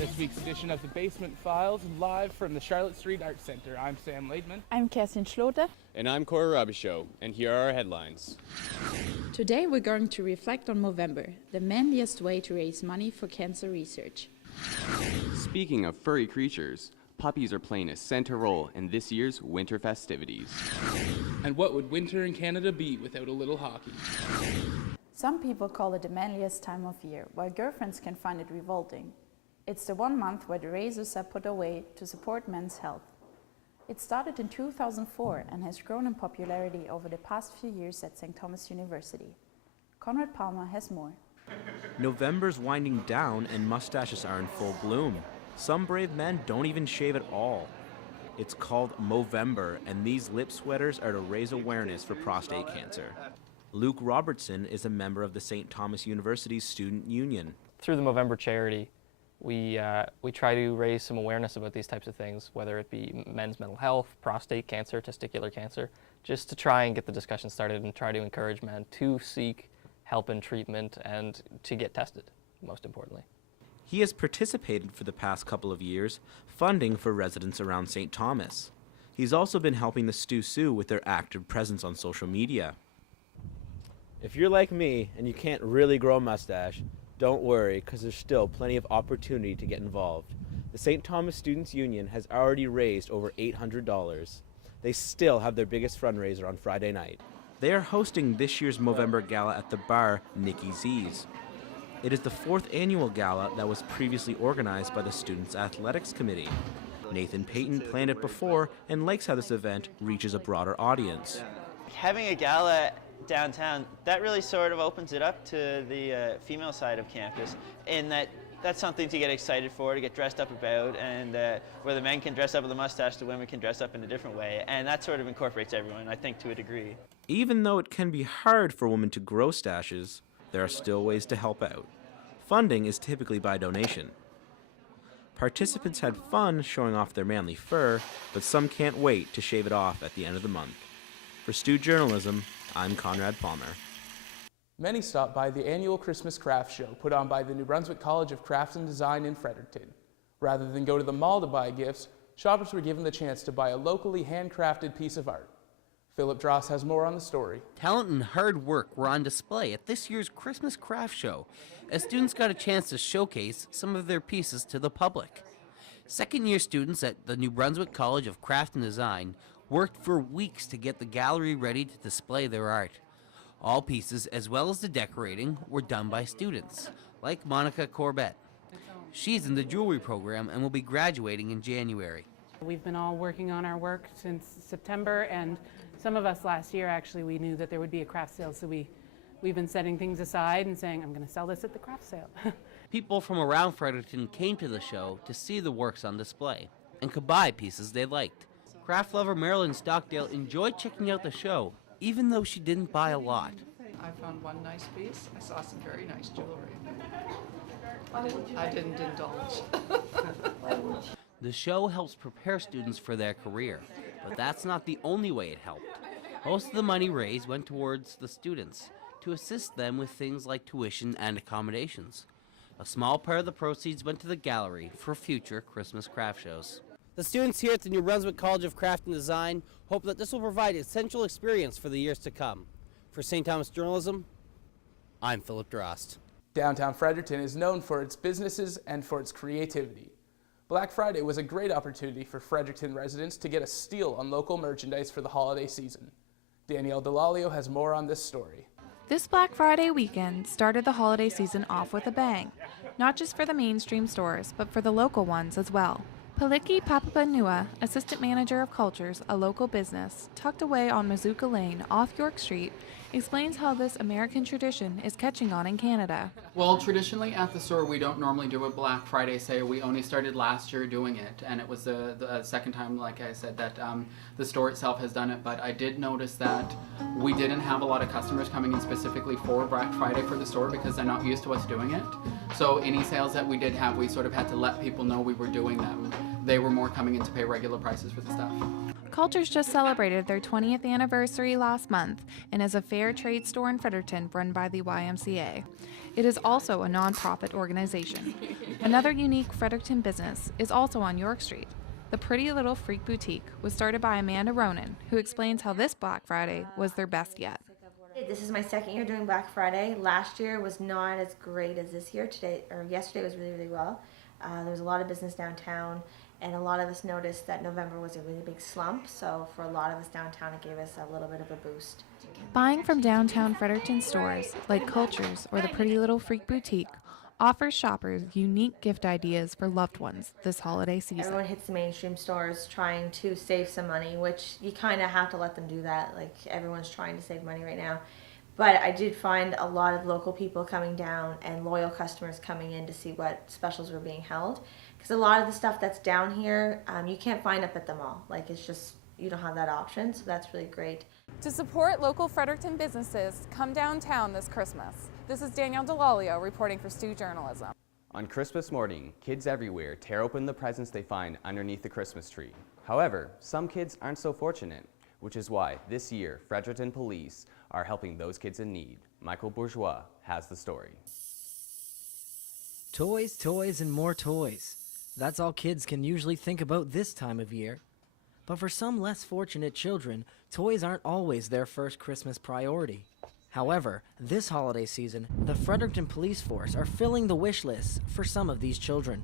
this week's edition of the Basement Files, live from the Charlotte Street Arts Center. I'm Sam Laidman. I'm Kerstin Schlote. And I'm Cora Robichaud, and here are our headlines. Today we're going to reflect on Movember, the manliest way to raise money for cancer research. Speaking of furry creatures, puppies are playing a center role in this year's winter festivities. And what would winter in Canada be without a little hockey? Some people call it the manliest time of year, while girlfriends can find it revolting. It's the 1 month where the razors are put away to support men's health. It started in 2004 and has grown in popularity over the past few years at St. Thomas University. Conrad Palmer has more. November's winding down and mustaches are in full bloom. Some brave men don't even shave at all. It's called Movember, and these lip sweaters are to raise awareness for prostate cancer. Luke Robertson is a member of the St. Thomas University's Student Union. Through the Movember charity, we try to raise some awareness about these types of things, whether it be men's mental health, prostate cancer, testicular cancer, just to try and get the discussion started and try to encourage men to seek help and treatment and to get tested, most importantly. He has participated for the past couple of years, funding for residents around St. Thomas. He's also been helping the Stu Sioux with their active presence on social media. If you're like me and you can't really grow a mustache, don't worry, because there's still plenty of opportunity to get involved. The St. Thomas Students Union has already raised over $800. They still have their biggest fundraiser on Friday night. They are hosting this year's Movember Gala at the bar Nikki Z's. It is the 4th annual gala that was previously organized by the Students' Athletics Committee. Nathan Payton planned it before and likes how this event reaches a broader audience. Having a gala downtown, that really sort of opens it up to the female side of campus, in that that's something to get excited for, to get dressed up about, and where the men can dress up with a mustache, the women can dress up in a different way, and that sort of incorporates everyone, I think, to a degree. Even though it can be hard for women to grow stashes, there are still ways to help out. Funding is typically by donation. Participants had fun showing off their manly fur, but some can't wait to shave it off at the end of the month. For Stu Journalism, I'm Conrad Palmer. Many stopped by the annual Christmas craft show put on by the New Brunswick College of Crafts and Design in Fredericton. Rather than go to the mall to buy gifts, shoppers were given the chance to buy a locally handcrafted piece of art. Philip Dross has more on the story. Talent and hard work were on display at this year's Christmas craft show, as students got a chance to showcase some of their pieces to the public. Second-year students at the New Brunswick College of Craft and Design worked for weeks to get the gallery ready to display their art. All pieces, as well as the decorating, were done by students, like Monica Corbett. She's in the jewelry program and will be graduating in January. We've been all working on our work since September, and some of us last year, actually, we knew that there would be a craft sale, so we've been setting things aside and saying, I'm going to sell this at the craft sale. People from around Fredericton came to the show to see the works on display and could buy pieces they liked. Craft lover Marilyn Stockdale enjoyed checking out the show, even though she didn't buy a lot. I found one nice piece. I saw some very nice jewelry. I didn't indulge. The show helps prepare students for their career, but that's not the only way it helped. Most of the money raised went towards the students to assist them with things like tuition and accommodations. A small part of the proceeds went to the gallery for future Christmas craft shows. The students here at the New Brunswick College of Craft and Design hope that this will provide an essential experience for the years to come. For St. Thomas Journalism, I'm Philip Drost. Downtown Fredericton is known for its businesses and for its creativity. Black Friday was a great opportunity for Fredericton residents to get a steal on local merchandise for the holiday season. Danielle Delalio has more on this story. This Black Friday weekend started the holiday season off with a bang, not just for the mainstream stores, but for the local ones as well. Paliki Papapanua, Assistant Manager of Cultures, a local business, tucked away on Mazuka Lane off York Street, explains how this American tradition is catching on in Canada. Well, traditionally at the store we don't normally do a Black Friday sale. We only started last year doing it, and it was the second time, like I said, that the store itself has done it. But I did notice that we didn't have a lot of customers coming in specifically for Black Friday for the store because they're not used to us doing it. So any sales that we did have, we sort of had to let people know we were doing them. They were more coming in to pay regular prices for the stuff. Cultures just celebrated their 20th anniversary last month and is a fair trade store in Fredericton run by the YMCA. It is also a non-profit organization. Another unique Fredericton business is also on York Street. The Pretty Little Freak Boutique was started by Amanda Ronan, who explains how this Black Friday was their best yet. This is my second year doing Black Friday. Last year was not as great as this year. Yesterday was really, really well. There was a lot of business downtown, and a lot of us noticed that November was a really big slump. So for a lot of us downtown, it gave us a little bit of a boost. Buying from downtown Fredericton stores like Cultures or the Pretty Little Freak Boutique offers shoppers unique gift ideas for loved ones this holiday season. Everyone hits the mainstream stores trying to save some money, which you kind of have to let them do that. Like, everyone's trying to save money right now. But I did find a lot of local people coming down and loyal customers coming in to see what specials were being held. Because a lot of the stuff that's down here, you can't find up at the mall. Like, it's just, you don't have that option, so that's really great. To support local Fredericton businesses, come downtown this Christmas. This is Danielle Delalio reporting for Stu Journalism. On Christmas morning, kids everywhere tear open the presents they find underneath the Christmas tree. However, some kids aren't so fortunate, which is why this year Fredericton Police are helping those kids in need. Michael Bourgeois has the story. Toys, toys, and more toys. That's all kids can usually think about this time of year. But for some less fortunate children, toys aren't always their first Christmas priority. However, this holiday season, the Fredericton Police Force are filling the wish lists for some of these children.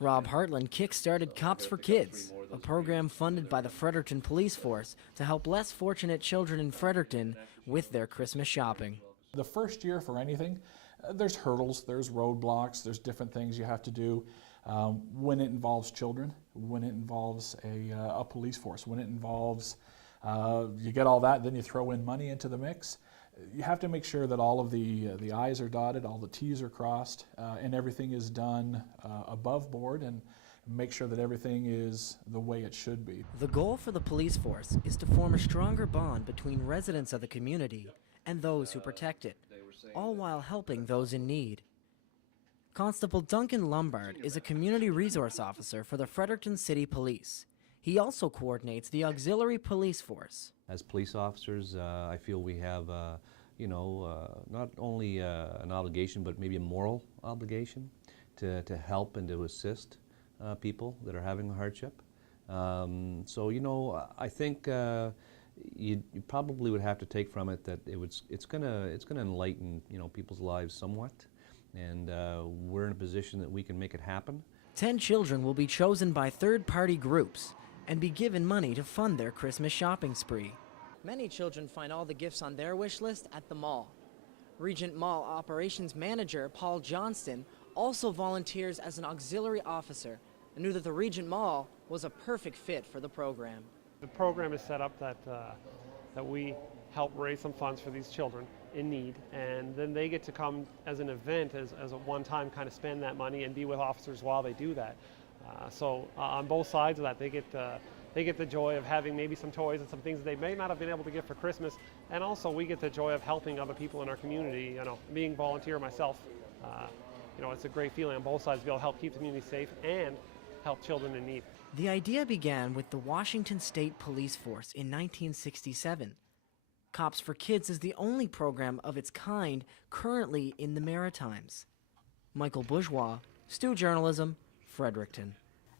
Rob Hartland kick-started Cops for Kids, a program funded by the Fredericton Police Force to help less fortunate children in Fredericton with their Christmas shopping. The first year for anything, there's hurdles, there's roadblocks, there's different things you have to do when it involves children, when it involves a police force, when it involves, you get all that, then you throw in money into the mix. You have to make sure that all of the I's are dotted, all the T's are crossed, and everything is done above board, and make sure that everything is the way it should be. The goal for the police force is to form a stronger bond between residents of the community and those who protect it, all while helping those in need. Constable Duncan Lombard is a community resource officer for the Fredericton City Police. He also coordinates the auxiliary police force. As police officers, I feel we have, not only an obligation, but maybe a moral obligation to help and to assist people that are having a hardship. I think you probably would have to take from it that it's gonna enlighten people's lives somewhat, and we're in a position that we can make it happen. 10 children will be chosen by third-party groups and be given money to fund their Christmas shopping spree. Many children find all the gifts on their wish list at the mall. Regent Mall Operations Manager Paul Johnston also volunteers as an auxiliary officer and knew that the Regent Mall was a perfect fit for the program. The program is set up that we help raise some funds for these children in need, and then they get to come as an event, as a one-time kind of spend that money and be with officers while they do that. So on both sides of that, they get the joy of having maybe some toys and some things they may not have been able to get for Christmas, and also we get the joy of helping other people in our community. Being volunteer myself, it's a great feeling on both sides to be able to help keep the community safe and help children in need. The idea began with the Washington State Police Force in 1967. Cops for Kids is the only program of its kind currently in the Maritimes. Michael Bourgeois, Stu Journalism, Fredericton.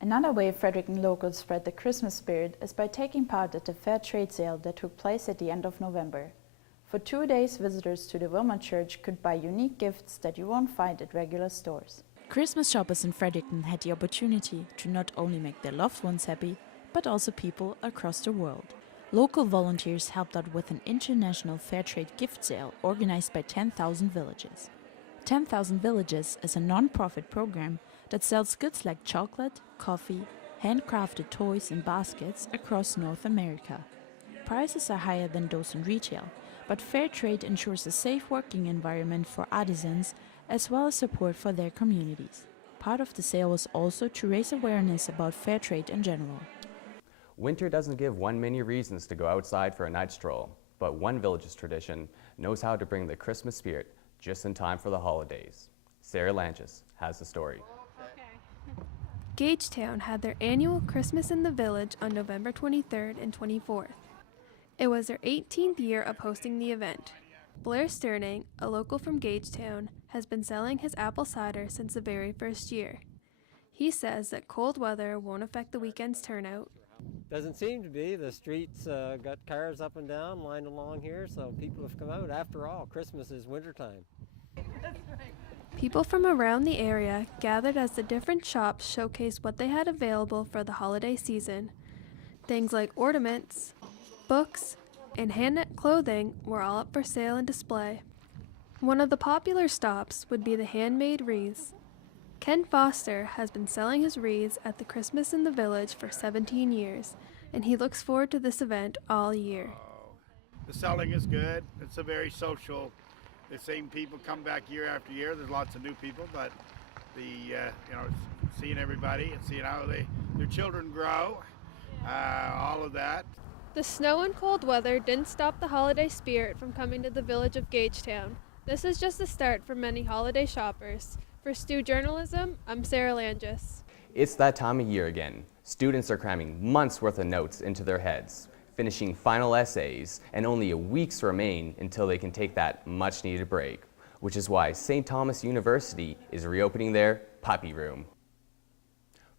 Another way Fredericton locals spread the Christmas spirit is by taking part at the fair trade sale that took place at the end of November. For 2 days, visitors to the Wilmot Church could buy unique gifts that you won't find at regular stores. Christmas shoppers in Fredericton had the opportunity to not only make their loved ones happy, but also people across the world. Local volunteers helped out with an international fair trade gift sale organized by 10,000 Villages. 10,000 Villages is a non-profit program that sells goods like chocolate, coffee, handcrafted toys and baskets across North America. Prices are higher than those in retail, but fair trade ensures a safe working environment for artisans as well as support for their communities. Part of the sale was also to raise awareness about fair trade in general. Winter doesn't give one many reasons to go outside for a night stroll, but one village's tradition knows how to bring the Christmas spirit just in time for the holidays. Sarah Lanches has the story. Gagetown had their annual Christmas in the Village on November 23rd and 24th. It was their 18th year of hosting the event. Blair Sterning, a local from Gagetown, has been selling his apple cider since the very first year. He says that cold weather won't affect the weekend's turnout. Doesn't seem to be. The streets got cars up and down lined along here, so people have come out. After all, Christmas is wintertime. People from around the area gathered as the different shops showcased what they had available for the holiday season. Things like ornaments, books, and hand-knit clothing were all up for sale and display. One of the popular stops would be the handmade wreaths. Ken Foster has been selling his wreaths at the Christmas in the Village for 17 years, and he looks forward to this event all year. The selling is good. It's a very social. The same people come back year after year. There's lots of new people, but seeing everybody and seeing how their children grow, all of that. The snow and cold weather didn't stop the holiday spirit from coming to the village of Gagetown. This is just the start for many holiday shoppers. For Stu Journalism, I'm Sarah Langis. It's that time of year again. Students are cramming months' worth of notes into their heads, finishing final essays, and only a week's remain until they can take that much-needed break, which is why St. Thomas University is reopening their puppy room.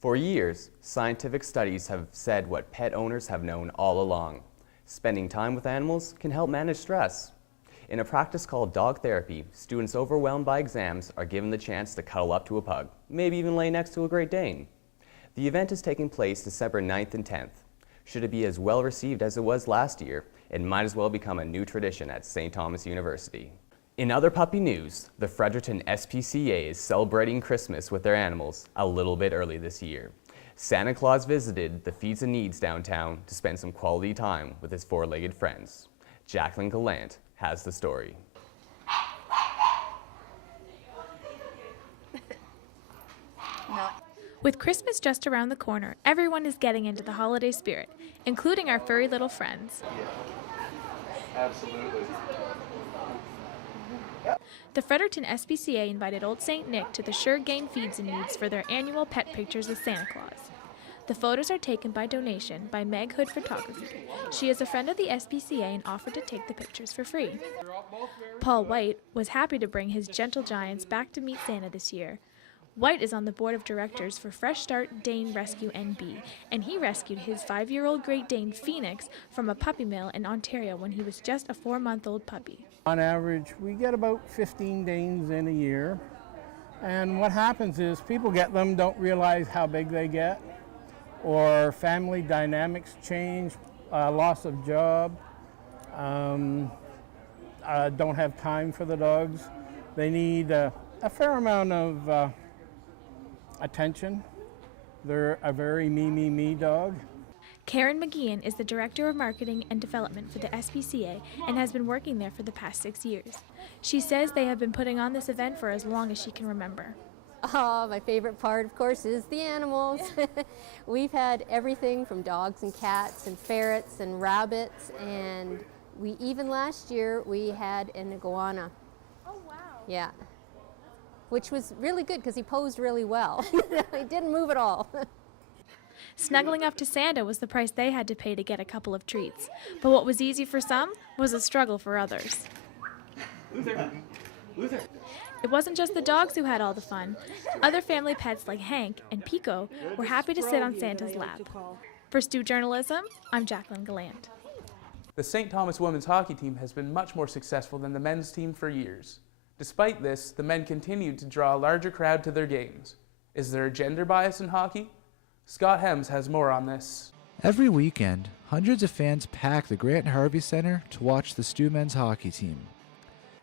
For years, scientific studies have said what pet owners have known all along. Spending time with animals can help manage stress. In a practice called dog therapy, students overwhelmed by exams are given the chance to cuddle up to a pug, maybe even lay next to a Great Dane. The event is taking place December 9th and 10th. Should it be as well received as it was last year, it might as well become a new tradition at St. Thomas University. In other puppy news, the Fredericton SPCA is celebrating Christmas with their animals a little bit early this year. Santa Claus visited the Feeds and Needs downtown to spend some quality time with his four-legged friends. Jacqueline Gallant has the story. With Christmas just around the corner, everyone is getting into the holiday spirit, including our furry little friends. Absolutely. The Fredericton SPCA invited Old St. Nick to the Sure Gain Feeds and Needs for their annual pet pictures of Santa Claus. The photos are taken by donation by Meg Hood Photography. She is a friend of the SPCA and offered to take the pictures for free. Paul White was happy to bring his gentle giants back to meet Santa this year. White is on the board of directors for Fresh Start Dane Rescue NB, and he rescued his 5-year-old Great Dane Phoenix from a puppy mill in Ontario when he was just a 4-month-old puppy. On average, we get about 15 Danes in a year, and what happens is people get them, don't realize how big they get, or family dynamics change, loss of job, don't have time for the dogs. They need a fair amount of attention. They're a very me dog. Karen McGeehan is the Director of Marketing and Development for the SPCA and has been working there for the past 6 years. She says they have been putting on this event for as long as she can remember. Oh, my favorite part, of course, is the animals. We've had everything from dogs and cats and ferrets and rabbits, and even last year we had an iguana. Oh, wow. Yeah. Which was really good because he posed really well. He didn't move at all. Snuggling up to Santa was the price they had to pay to get a couple of treats. But what was easy for some was a struggle for others. Luther. It wasn't just the dogs who had all the fun. Other family pets like Hank and Pico were happy to sit on Santa's lap. For Stu Journalism, I'm Jacqueline Gallant. The St. Thomas women's hockey team has been much more successful than the men's team for years. Despite this, the men continued to draw a larger crowd to their games. Is there a gender bias in hockey? Scott Hems has more on this. Every weekend, hundreds of fans pack the Grant Harvey Center to watch the Stu men's hockey team.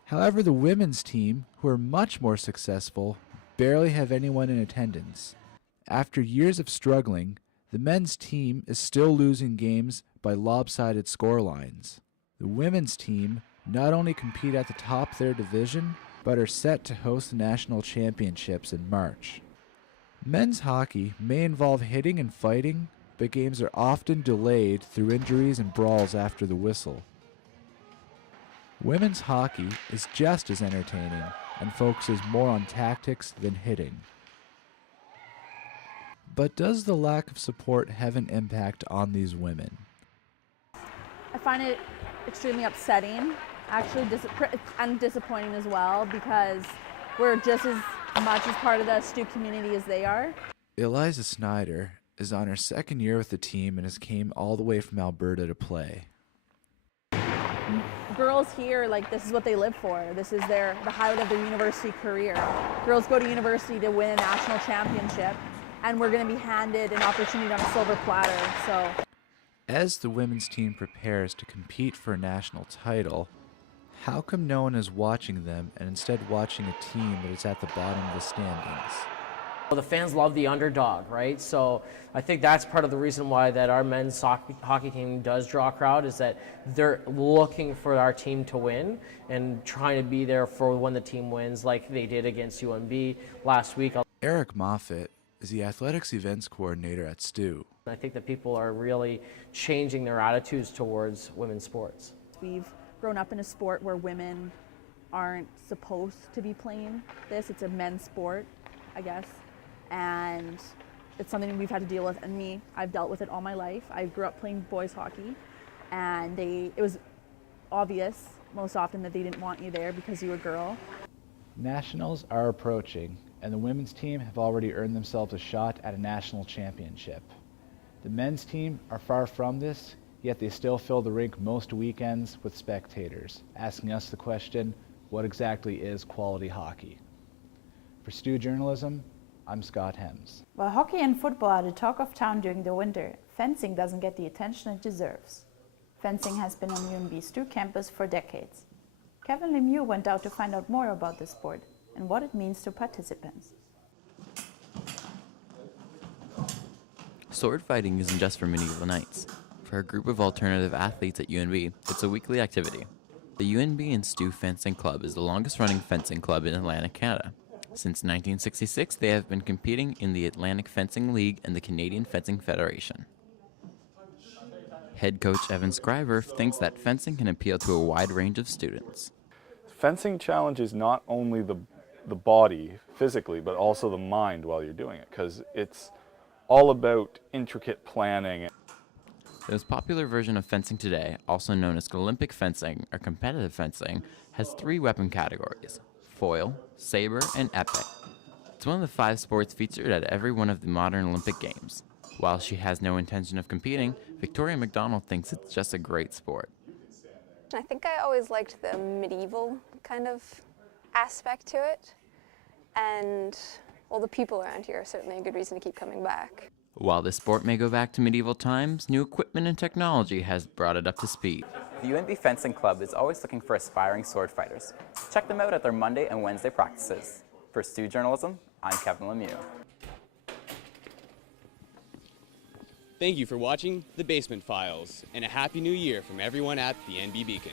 However, the women's team, who are much more successful, barely have anyone in attendance. After years of struggling, the men's team is still losing games by lopsided scorelines. The women's team not only compete at the top of their division, but are set to host the national championships in March. Men's hockey may involve hitting and fighting, but games are often delayed through injuries and brawls after the whistle. Women's hockey is just as entertaining and focuses more on tactics than hitting. But does the lack of support have an impact on these women? I find it extremely upsetting Actually, and disappointing as well, because we're just as much as part of the Stu community as they are. Eliza Snyder is on her second year with the team and has came all the way from Alberta to play. Girls here, like, this is what they live for. This is the highlight of their university career. Girls go to university to win a national championship, and we're going to be handed an opportunity on a silver platter. So, as the women's team prepares to compete for a national title, how come no one is watching them and instead watching a team that is at the bottom of the standings? Well, the fans love the underdog, right? So I think that's part of the reason why that our men's hockey team does draw a crowd, is that they're looking for our team to win and trying to be there for when the team wins, like they did against UNB last week. Eric Moffat is the athletics events coordinator at Stu. I think that people are really changing their attitudes towards women's sports. We've grown up in a sport where women aren't supposed to be playing this. It's a men's sport, I guess. And it's something we've had to deal with, and I've dealt with it all my life. I grew up playing boys hockey, and it was obvious most often that they didn't want you there because you were a girl. Nationals are approaching, and the women's team have already earned themselves a shot at a national championship. The men's team are far from this, yet they still fill the rink most weekends with spectators, asking us the question, what exactly is quality hockey? For Stu Journalism, I'm Scott Hems. While hockey and football are the talk of town during the winter, fencing doesn't get the attention it deserves. Fencing has been on UNB's Stu campus for decades. Kevin Lemieux went out to find out more about the sport and what it means to participants. Sword fighting isn't just for medieval knights. For a group of alternative athletes at UNB, it's a weekly activity. The UNB and Stu Fencing Club is the longest running fencing club in Atlantic Canada. Since 1966, they have been competing in the Atlantic Fencing League and the Canadian Fencing Federation. Head coach Evan Scriver thinks that fencing can appeal to a wide range of students. Fencing challenges not only the body physically, but also the mind while you're doing it, because it's all about intricate planning. The most popular version of fencing today, also known as Olympic fencing or competitive fencing, has 3 weapon categories: foil, saber, and epic. It's one of the 5 sports featured at every one of the modern Olympic Games. While she has no intention of competing, Victoria McDonald thinks it's just a great sport. I think I always liked the medieval kind of aspect to it, and well, the people around here are certainly a good reason to keep coming back. While this sport may go back to medieval times, new equipment and technology has brought it up to speed. The UNB Fencing Club is always looking for aspiring sword fighters. Check them out at their Monday and Wednesday practices. For Stu Journalism, I'm Kevin Lemieux. Thank you for watching The Basement Files, and a Happy New Year from everyone at the NB Beacon.